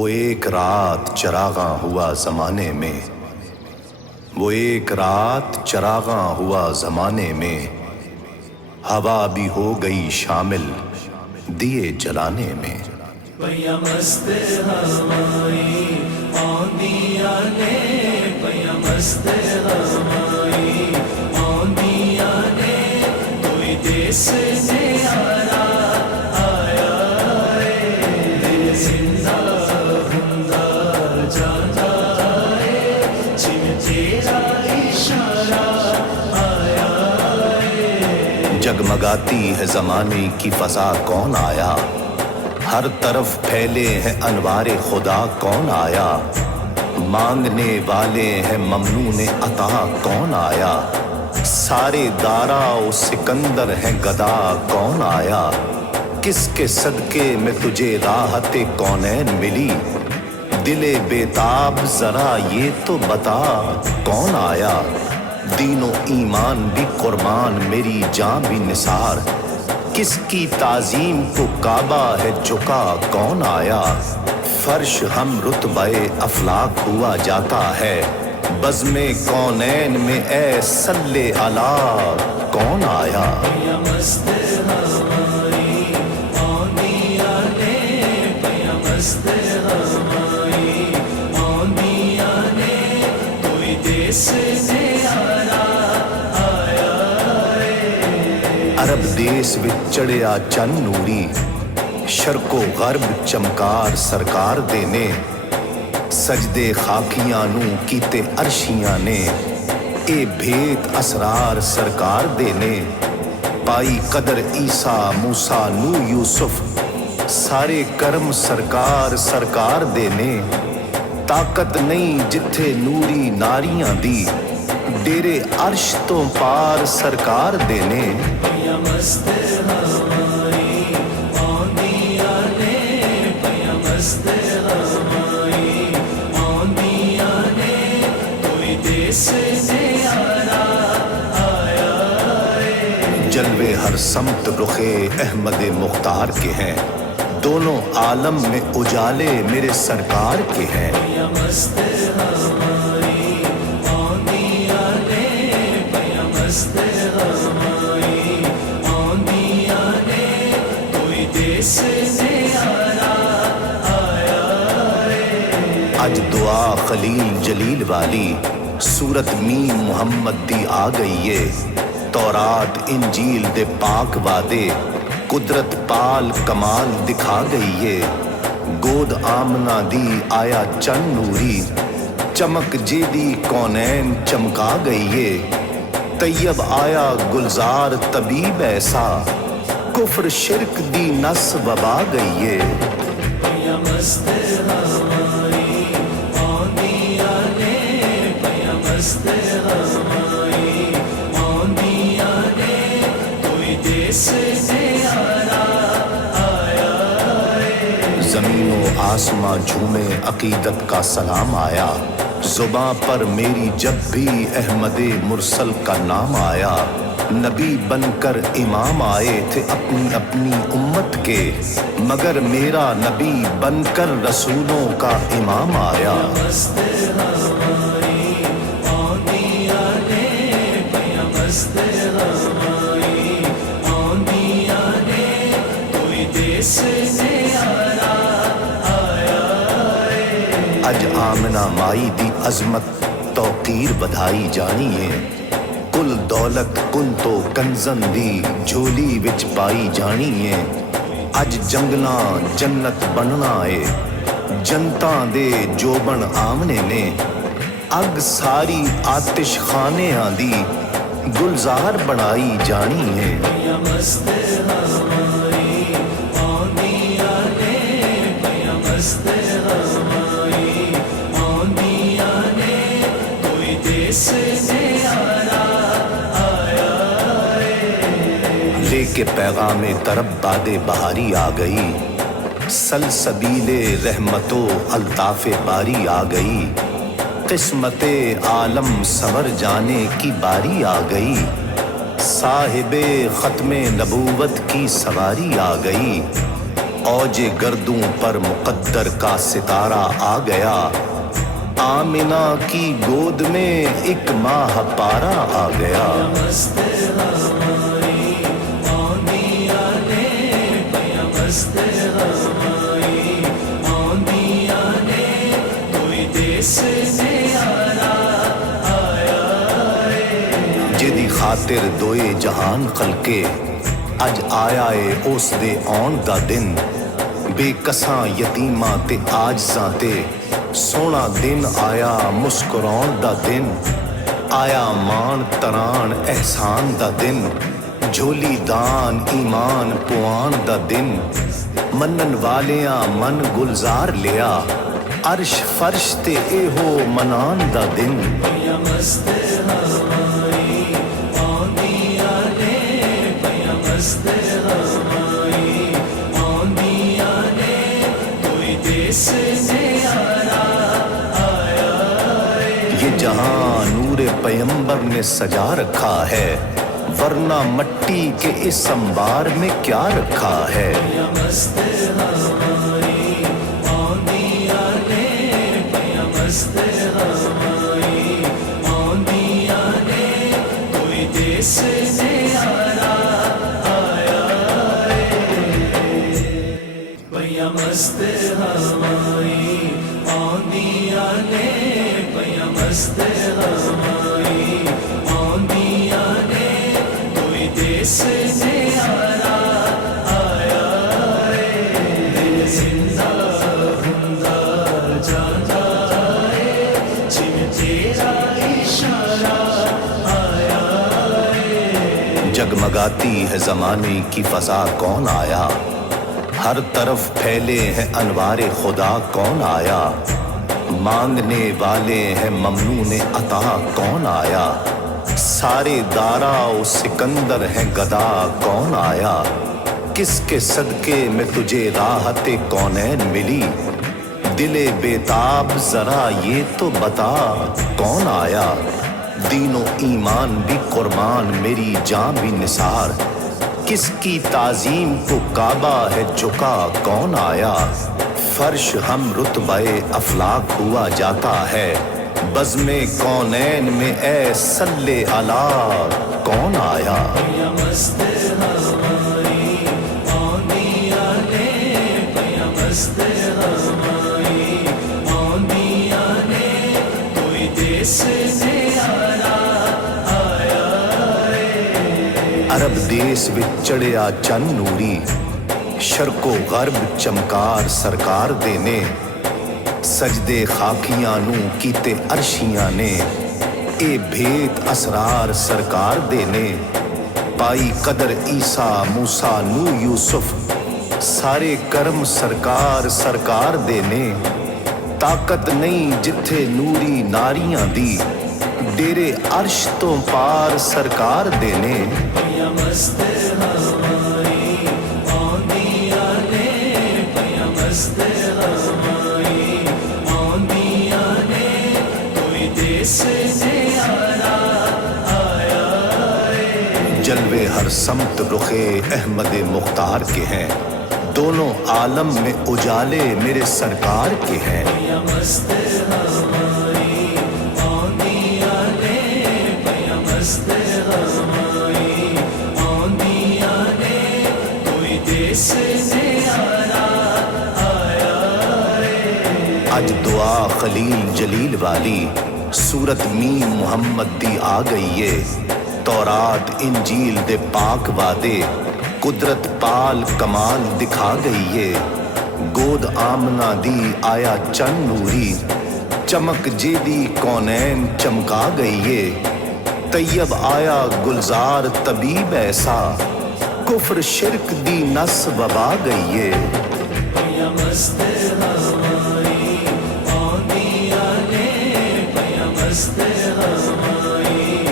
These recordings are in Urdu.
وہ ایک رات چراغاں ہوا زمانے میں، وہ ایک رات چراغاں ہوا زمانے میں، ہوا بھی ہو گئی شامل دیے جلانے میں۔ پیا مست ہوائی آندیاں نے، پیا مست ہوائی آندیاں نے، کوئی دیس نے آیا آیا ہے، زندہ ہندا جانا ہے، جن تیرا اشارہ آیا ہے۔ جگمگاتی ہے زمانے کی فضا، کون آیا؟ ہر طرف پھیلے ہیں انوار خدا، کون آیا؟ مانگنے والے ہیں ممنون عطا، کون آیا؟ سارے دارا و سکندر ہیں گدا، کون آیا؟ کس کے صدقے میں تجھے راحت کونین ملی؟ دل بیتاب ذرا یہ تو بتا، کون آیا؟ دین و ایمان بھی قربان، میری جاں بھی نثار، کس کی تعظیم کو کعبہ ہے جھکا، کون آیا؟ فرش ہم رتبہ افلاک ہوا جاتا ہے، بزم کونین میں اے صلی علی کون آیا؟ پیا مست ہوائی آندیاں نے، پیا مست ہوائی آندیاں نے، کوئی دیس نے آیا آیا ہے۔ عرب دیس وچ چڑھیا چن نوری، شرق و غرب چمکار سرکار دے نے، سجدے خاکیاں نو کیتے عرشیاں نے، اے بھیت اسرار سرکار دے نے، پائی قدر عیسیٰ موسیٰ نو یوسف، سارے کرم سرکار سرکار دے نے، طاقت نہیں جتھے نوری ناریاں دی، ڈیرے عرش تو پار سرکار دے نے۔ پیا مست ہوائی آندیاں نے، پیا مست ہوائی آندیاں نے، کوئی دیس نے آیا آیا ہے۔ جلوے ہر سمت رخے احمد مختار کے ہیں، دونوں عالم میں اجالے میرے سرکار کے ہیں۔ پیا مست ہوائی آندیاں نے، پیا مست ہوائی آندیاں نے، کوئی دیس نے آیا آیا ہے۔ اج دعا خلیل جلیل والی، سورت میم محمد دی آ گئی ہے، تورات انجیل دے پاک وعدے، قدرت پال کمال دکھا گئی ہے، گود آمنہ دی آیا چن نوری، چمک جے دی کونین چمکا گئی ہے، طیب آیا گلزار طبیب ایسا، کفر شرک دی نس وبا گئی ہے۔ پیا مست ہوائی آندیاں نے، پیا مست ہوائی آندیاں نے، کوئی دیس نے آیا آیا ہے۔ زمین و آسماں جھومے عقیدت کا سلام آیا، زباں پر میری جب بھی احمد مرسل کا نام آیا، نبی بن کر امام آئے تھے اپنی اپنی امت کے، مگر میرا نبی بن کر رسولوں کا امام آیا۔ مست ہوائی آندیاں نے، پیا مست ہوائی آندیاں نے، کوئی دیس نے آیا آیا ہے۔ اج آمنہ مائی دی عظمت توقیر بدھائی جانی ہے، کل دولت کن تو کنزن دی جھولی وچ پائی جانی ہے، اج جنگلاں جنت بننا ہے، جنتاں دے جوبن آمنے نے، اگ ساری آتش خانیاں دی گلزار بنائی جانی ہے۔ پیا مست ہوائی آندیاں نے، پیا مست ہوائی آندیاں نے، کوئی دیس نے آیا آیا ہے۔ لے کے پیغام طرب باد بہاری آ گئی، سلسبیل رحمت و الطاف باری آ گئی، قسمت عالم سنور جانے کی باری آ گئی، صاحب ختم نبوت کی سواری آ گئی، اوج گردوں پر مقدر کا ستارہ آ گیا، آمنہ کی گود میں ایک ماہ پارا آ گیا۔ مست ہماری آندی آنے پیا مست ہماری آندی آنے کوئی دیس نیارا آیا ہے جدی خاطر دوئے جہان خلقے اج آیا اے اس دے آن دا دن، بے کساں یتیماں تے عاجزاں تے سونا دن آیا مسکران دا دن، آیا مان تران احسان دا دن، جھولی دان ایمان پوان دا دن، منن والیاں من گلزار لیا، عرش فرش تے اے ہو منان دا دن۔ پیا مست ہماری آندی آنے پیا مست ہماری آندی آنے کوئی دیس نیارا آیا ہے یہ جہاں نور پیمبر نے سجا رکھا ہے، ورنہ مٹی کے اس انبار میں کیا رکھا ہے۔ پیا مست ہماری آندی آنے پیا مست ہماری آندی آنے کوئی دیس نیارا آیا ہے پیا مست ہماری آندی آنے پیا مست ہماری آندی آنے کوئی دیس نیارا آیا ہے زندہ ہندا جانا ہے جن تیرا اشارہ آیا ہے جگمگاتی ہے زمانے کی فضا کون آیا، ہر طرف پھیلے ہیں انوار خدا کون آیا، مانگنے والے ہیں ممنون عطا کون آیا، سارے دارا و سکندر ہیں گدا کون آیا، کس کے صدقے میں تجھے راحت کونین ملی، دل بیتاب ذرا یہ تو بتا کون آیا، دین و ایمان بھی قربان میری جاں بھی نثار، کس کی تعظیم کو کعبہ ہے جھکا کون آیا، فرش ہم رتبہ افلاک ہوا جاتا ہے، بزم کونین میں اے صلی علی کون آیا۔ پیا مست ہماری آندی آنے پیا مست ہماری آندی آنے کوئی دیس نیارا آیا ہے عرب دیس وچ چڑھیا چن نوری، شرق و غرب چمکار سرکار دے نے، سجدے خاکیاں نو کیتے عرشیاں نے، اے بھیت اسرار سرکار دے نے، پائی قدر عیسیٰ موسیٰ نو یوسف، سارے کرم سرکار سرکار دے نے، طاقت نہیں جتھے نوری ناریاں دی، ڈیرے عرش تو پار سرکار دے نے۔ پیا مست ہماری آندی آنے پیا مست ہماری آندی آنے کوئی دیس نیارا آیا ہے جلوے ہر سمت رخ احمد مختار کے ہیں، دونوں عالم میں اجالے میرے سرکار کے ہیں۔ پیا مست ہماری آندی آنے پیا مست ہماری آندی آنے کوئی دیس نیارا آیا ہے اج دعا خلیل جلیل والی، سورت میم محمد دی آ گئی ہے، تورات انجیل دے پاک وعدے، قدرت پال کمال دکھا گئی ہے، گود آمنہ دی آیا چن نوری، چمک جے دی کونین چمکا گئی ہے، طیب آیا گلزار طبیب ایسا، کفر شرک دی نس وبا گئی ہے۔ پیا مست ہماری آندی آنے پیا مست ہماری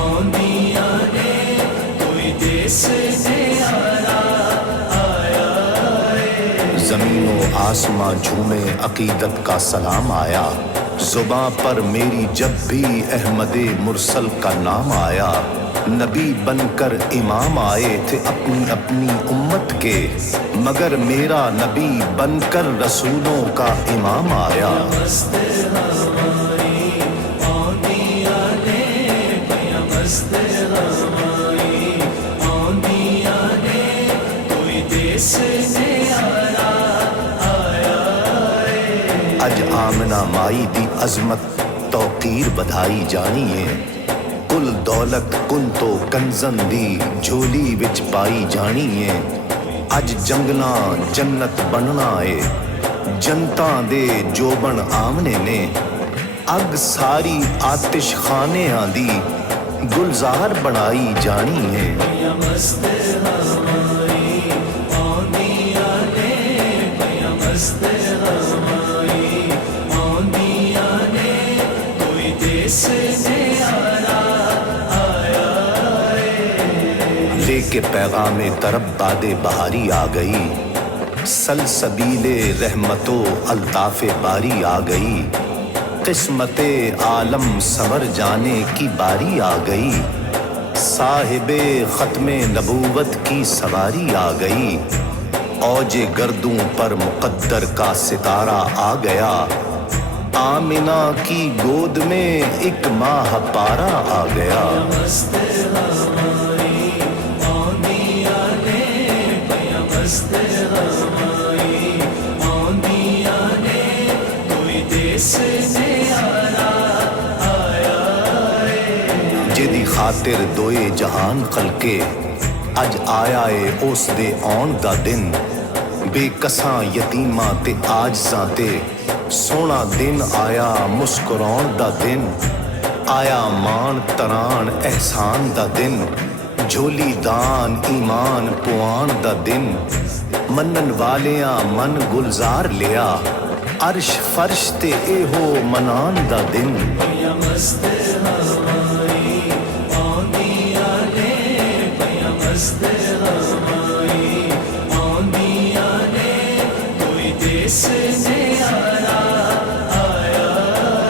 آندی آنے کوئی دیس نیارا آیا ہے زمین و آسماں جھومے عقیدت کا سلام آیا، زباں پر میری جب بھی احمد مرسل کا نام آیا، نبی بن کر امام آئے تھے اپنی اپنی امت کے، مگر میرا نبی بن کر رسولوں کا امام آیا۔ مست ہماری آندیاں نے پیا مست ہماری آندیاں نے کوئی دیس نیارا آیا ہے۔ اج آمنہ مائی دی عظمت توقیر بدھائی جانی ہے، کل دولت کن تو کنزن دی جھولی وچ پائی جانی ہے۔ اج جنگلاں جنت بننا ہے، جنتاں دے جوبن آمنے نے، اگ ساری آتش خانیاں دی گلزار بنائی جانی ہے۔ پیا مست ہماری آندیاں نے پیا مست ہماری آندیاں نے کوئی دیس نیارا آیا ہے۔ لے کے پیغام طرب باد بہاری آ گئی، سلسبیل رحمت و الطاف باری آ گئی، قسمت عالم سنور جانے کی باری آ گئی، صاحب ختم نبوت کی سواری آ گئی، اوج گردوں پر مقدر کا ستارہ آ گیا، آمنہ کی گود میں ایک ماہ پارا آ گیا۔ مست ہماری آندیاں نے پیا مست ہماری آندیاں نے کوئی دیس نیارا آیا ہے۔ جدی خاطر دوئے جہان خلقے، اج آیا اے اس دے آن دا دن، بے کساں یتیماں تے عاجزاں تے سونا دن آیا مسکران دا دن، آیا مان تران احسان دا دن، جھولی دان ایمان پوان دا دن، منن والیاں من گلزار لیا، عرش فرش تے اے ہو منان دا دن۔ پیا مست ہماری آندیاں نے پیا مست ہماری آندیاں نے کوئی دیس نیارا آیا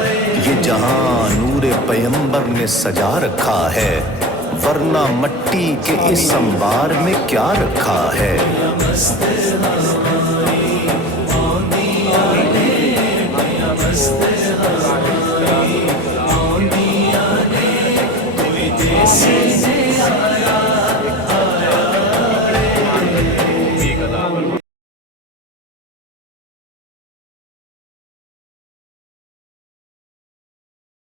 ہے۔ یہ جہاں نور پیمبر نے سجا رکھا ہے، ورنہ مٹی کے اس انبار میں کیا رکھا ہے۔ پیا مست ہماری آندیاں نے پیا مست ہماری آندیاں نے کوئی دیس نیارا